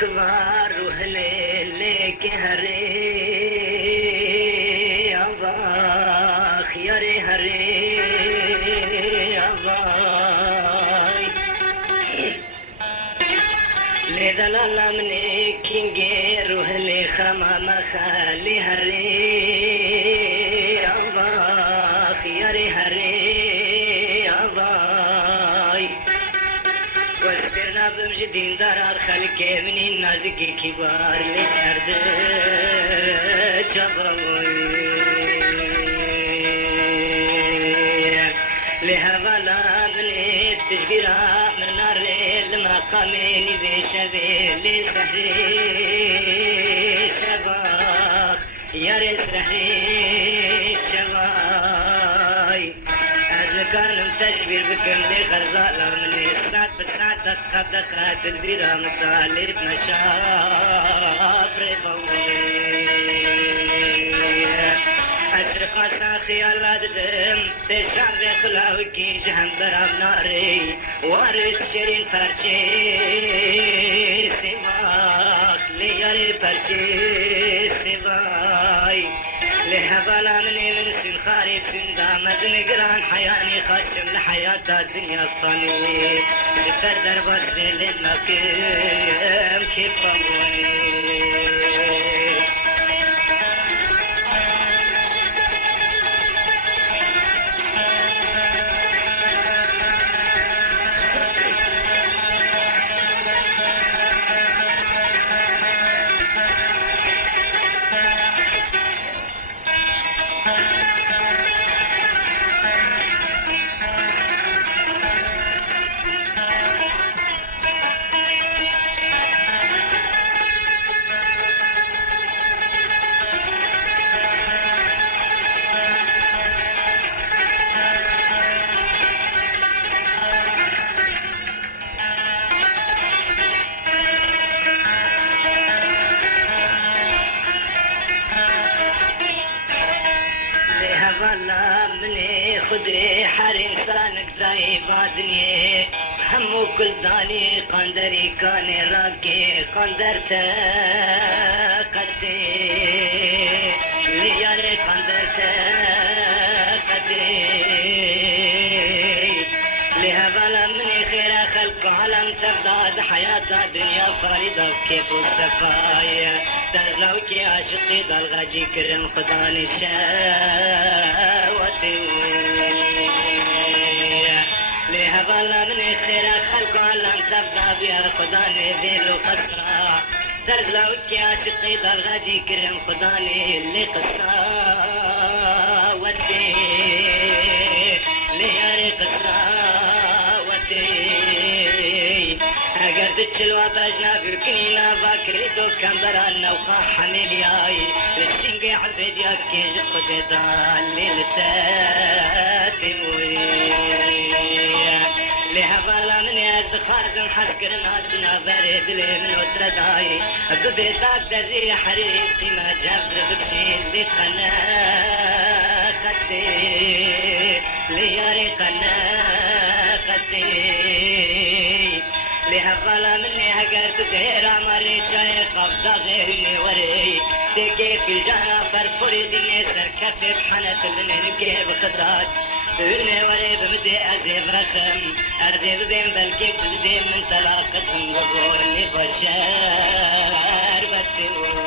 كبار وهليل كهري أباخ يري هري أباي لذا لالا مني كينجير وهلي خمام خالي هري أباخ يري هري أباي واذكرنا بمجدين درار خلقي من النازكي كبار لسرد جبروي لهذا لا من التجبيرات من نار المقامين بشذي لسحري شباخ يا رسحري شباي كان تجبير بكم لغرزاء من السنات بسنات تتخدخات البيرة مطالب مشاف ربوي أشرق مساخي الأدم تشعر خلاوكي جهن برام ناري وارس شرين فرشي سباخ لياري فرشي سباي لهبلا مني من سن خارج سن دامت نقران حياني خشم لحياة الدنيا الصنيع بتدر بس للمكان كيف خدري حرين سانك زي بادني همو كل داني قندري كان راكي قندرت قدي ليالي قندرت قدي لهذا مني خير خلق عالم تبداد حياة دنيا خالدة وكيف السفايا تزلوك يا عشقي ضلغجي كرم قدان الشاوتي لهذا مني خير خلق عالم تبداد يا قدان ذيل وقصرا تزلوك يا عشقي ضلغجي كرم قداني اللي قصاوتي لياري قصاوتي قردت شلوة بجنا بركنينا باكريتو كمبرانا وخاحني لياي للسنقي عبيد ياكي جقد دان للتاتي لهبالا من يزخار زم حسكر ناسنا بريد لي من وترداي قبيتاك دري حريتي ما جبر بكسين لقناقتي لياري قناقتي لهبالا مني هقرت غير عمري شاي قبضة غيرني وري تكي في الجهة فرفوري دنيا سركت بحنة لننكي بخطات تهرني وري بمدي أزيب رسم أرزيب بين بلكي بزدي من طلاقتهم وقولي بشار بسيوي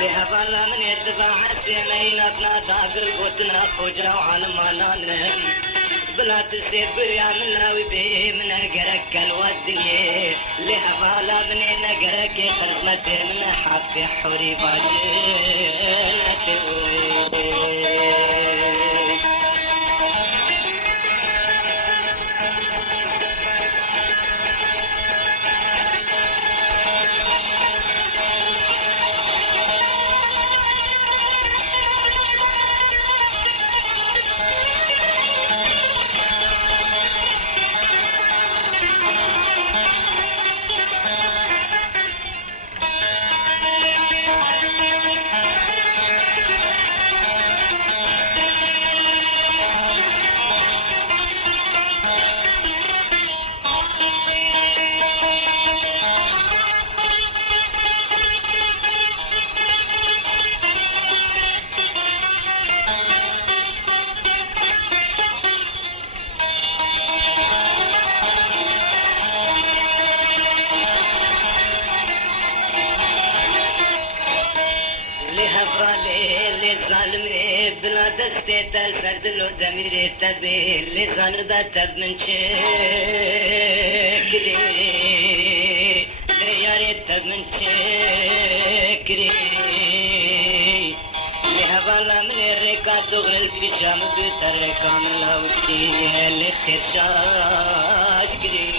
لهبالا من يتبع حسينين أبنا ضاقر قوتنا خوجا وعلمانا نهم بلا تسيب يا من لاوي بيه من أقرك الودني لهبالا بني نقرك خرمتي من حقي حوري باجنتي عالمي بلا دستي تسرد له دميري تبي لسان بتب من شكري لياري تب من شكري لهوالا من الركا دغل البجام بتركا من لوكي لخرشاش كري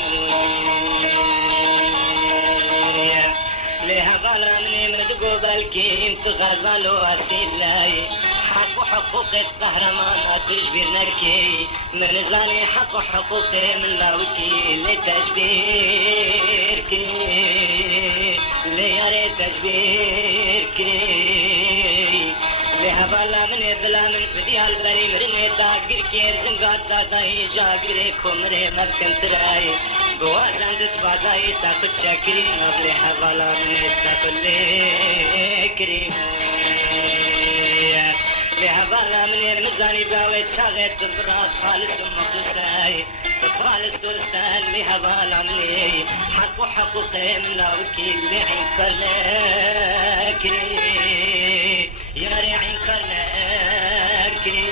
لهوالا من مدقو بالكيم تغزلو أسيلاي حق حقوق القهرمان تجبير نركي من زاني حق حقوق من لوكي لتجبير كي لياري تجبير كي لهوالا من بلا من بديها البري مرني تاقر كير زنقات داداي جاقري كمري مبكم تراي بوازن دت باداي تاخد شاكري نبلي هوالا من تاخد لكري لهوالا من المزاني باوي تشاغت تبرات خالص ومخلصاي خالص ترسال لهوالا مني حق وحقوق من لوكي اللي عنكر لكري يا ريعين كرنكري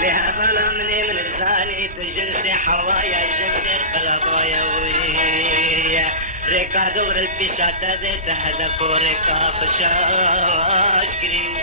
لهوالا مني من الزاني تجنسي حوايا جنسي قلبايا ويا ريكا دور البشاتة دي تهدف وريكا خشاش كريم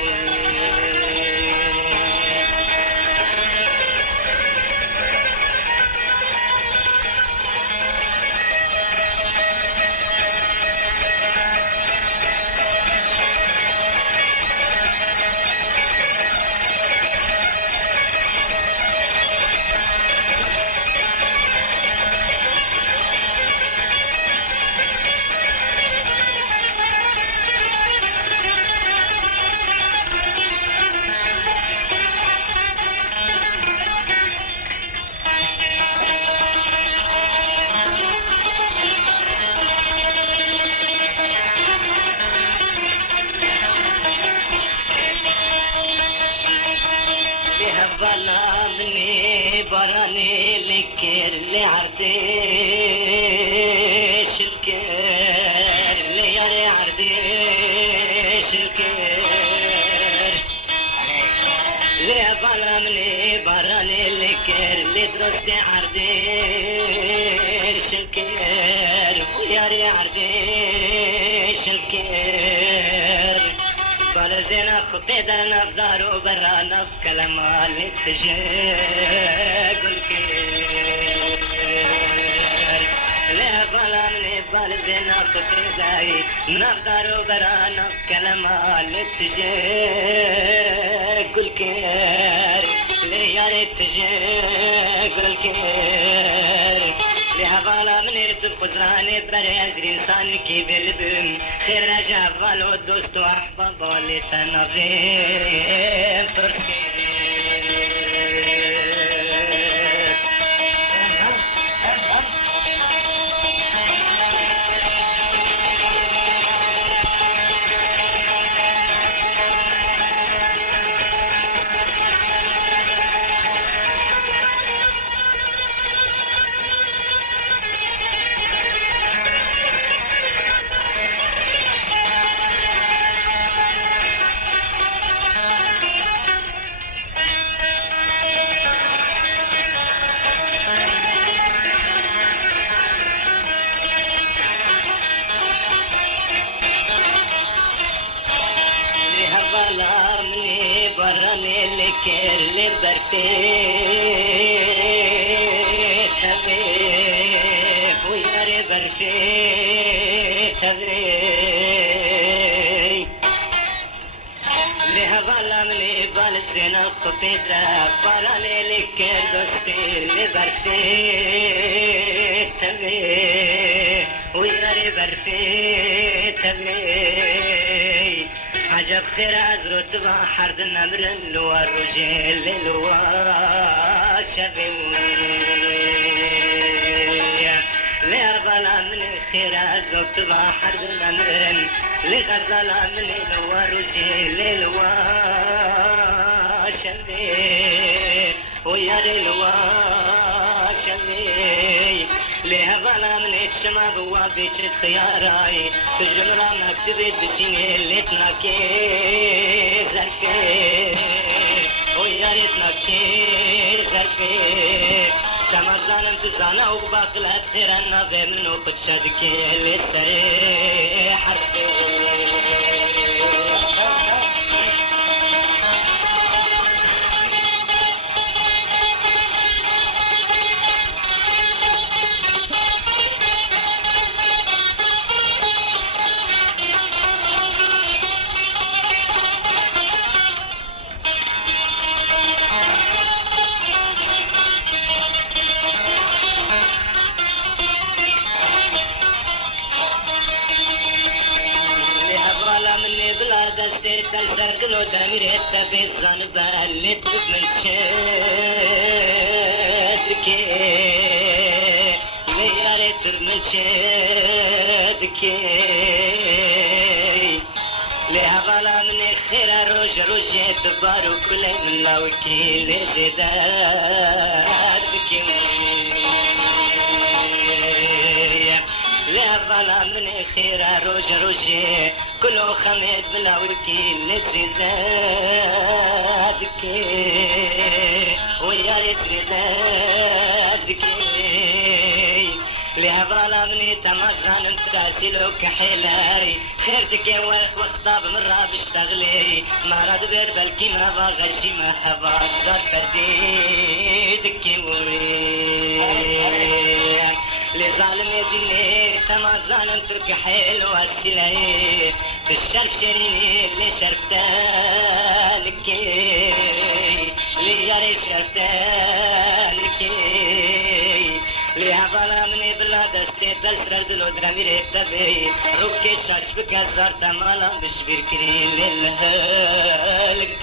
براني لكير لعرديش الكير لياري عرديش الكير براني لكير لدرستي عرديش الكير وياري عرديش الكير بلزنا خطيدا نفدار وبرانا بكلمة للتجاق الكير ليه بلاني بلزنا خطيدا نفدار وبرانا بكلمة للتجاق الكير ليه ياري التجاق الكير لهوالا من يرتب خزراني بري أزري إنسان كي بالبم خير رجاب والو دوست وأحباب واللي تنظيم تركي كير لبرفيت حبيب وياري برفيت حبيب لهوالا مني بالسنا قطيدرا براني لكير دوستي لبرفيت حبيب وياري برفيت حبيب عجب خير أزرو تبا حرد النمر اللوار وجيل اللوار شبيوية لأربلا من خير أزرو تبا حرد النمر لغربلا من اللوار وجيل اللوار شبيوية ويا اللوار شبيوية لهوالا من الشما بوابيش الخياراي تجمرا مكتبت بسيني اللي تناكيز زانا وباقلات خير النظر منو قد شدكي اللي سري حرفي تلزرقلو دمير التبزان بالت من شدكي ليارت من شدكي لهغلا من خير روج روجت بارك لنا وكيل زدادكي لهغلا من خير روج روجي كلو خميد بلا وكيل لزدادك ويا ريت زدادك لهضرنا مني تمزان انتقاسلوك حيلاري خيرتك يا وخطاب من راب اشتغلي ما راد بير بلكي ما باغشي ما حبار دار فرديدك لظالم يدني تمزان انترك حيل واسلي في الشرف شريني اللي شرفتالك اللي ياري شرفتالك لها ظلامني بلا دستي تلسرد لو درامي ريتبي روكي شاش بكازار تمالا بشبير كرين للهالك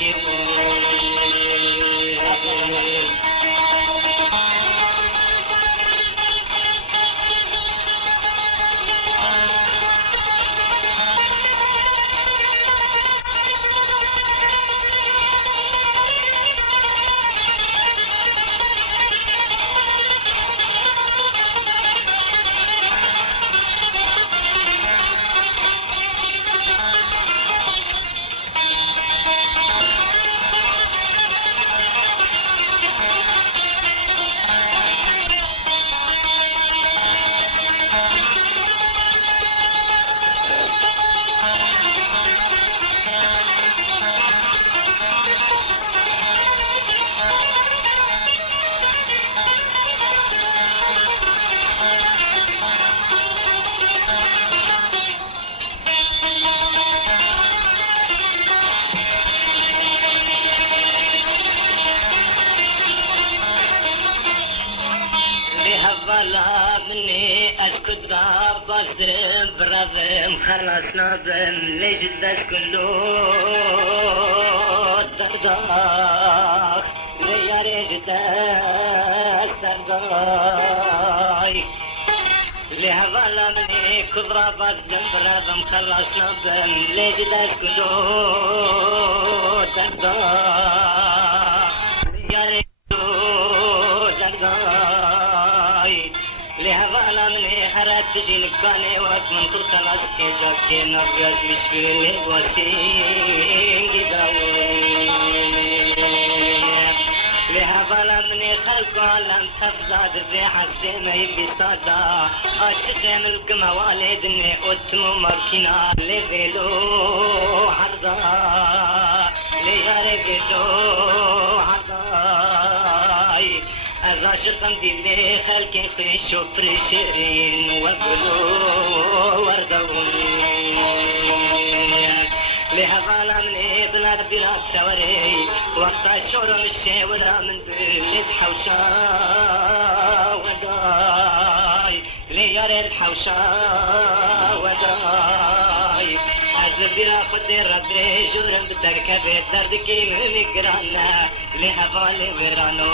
برافم خلصنا بم لجدس كله درداخ لياري جدس درداي لهوالا مني كبرى بردم برافم خلصنا بم لجدس كله درداخ لياري درداي لهوالا مني حرات تجي نباني وقت من كل خلاص كي نبيض مش في اللي بوسين جداوي لهوالا مني خلق عالم تفضاد ذي حسي ما يبي صدا اشتغل ملك موالدني اسمو مركنا لغيلو حرضا لغيلو حرضاي الراشقا دي خلقي خيشو فريشرين وقلو وردوني لهضالا من بلاد بلاد ثوري وقت الشور مشي ولا من بلد حوشا وداي ليار الحوشا وداي أزبيرا خدي ردري جورم بتركب دردكي مقرانا لهضالي ورانو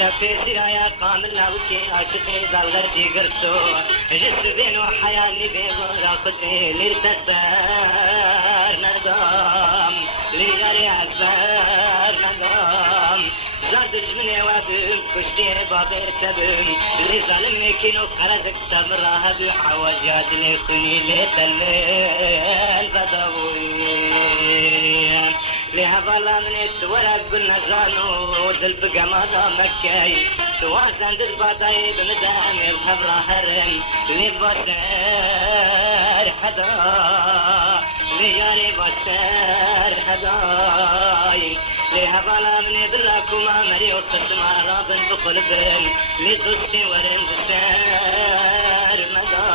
تفسير يا قامنا وكي عاشقي ظلر جيغرتو جس بين وحياني بيغورا خدي للتسبار ندام ليغاري أكبر ندام زاد جمني وادم كشتي بابير تبم لظلمي كينو خرزك تمرها بحواجات لخني لتلين بدوي لها ظلا من التورق قلنا زانو دلبقى ماضى مكاي توازن دلباطي بمدام الخبرة هرم للبشر حدا ليالي بشر حداي لها ظلا من بلاكما مري وقسم عرابا بقلبن لدوسي ورن بشر مدى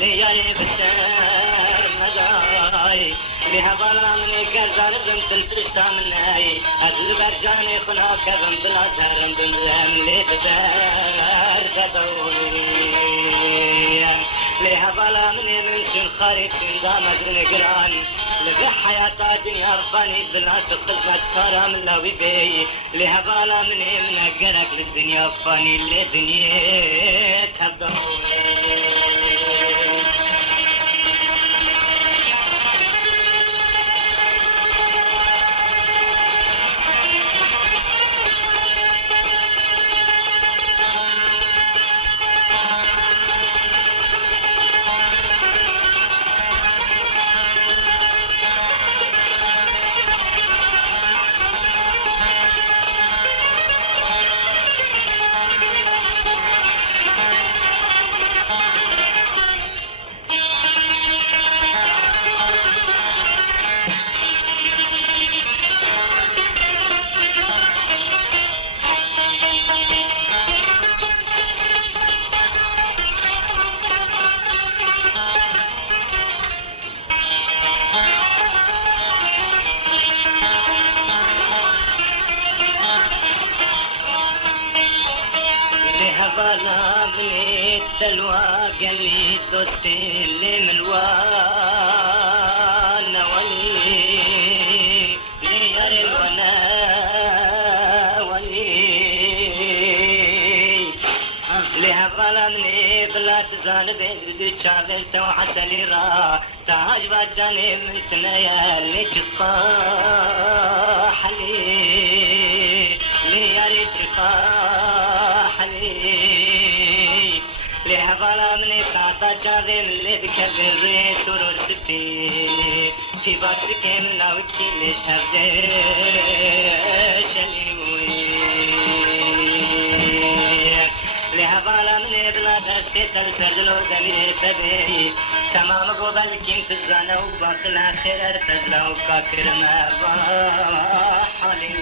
ليالي بشر مداي لها ظلا من القرزان بنت الفرشتا مناي أدل برجاني خناك بن بلا تهرم بن زم لتبار خدوني لها ظلا من شن خارج شن دامت من قران لبي حياة الدنيا رباني بلا تقلت كرام لوي بي لها ظلا من قرق للدنيا فاني لدنيا تبدوني ظلا من الدلوى قال لي دوستي اللي من الوانا ولي ليار الونا ولي لها ظلا من بلا تزال بيدي شاغلت وحسلي را تاج باجاني من ثنايا اللي تطاح لي ليار تطاح لها ظلا من قاطع جاذي من اللي بكذل ريس ورسبتي في بطرك ناوتي ليش هرديش اليوي لها ظلا من بلاد السيطة السردلو زمير تبي تمام قبل كنت الزانة وباطل آخر ارتزلو كاكر ما باحالي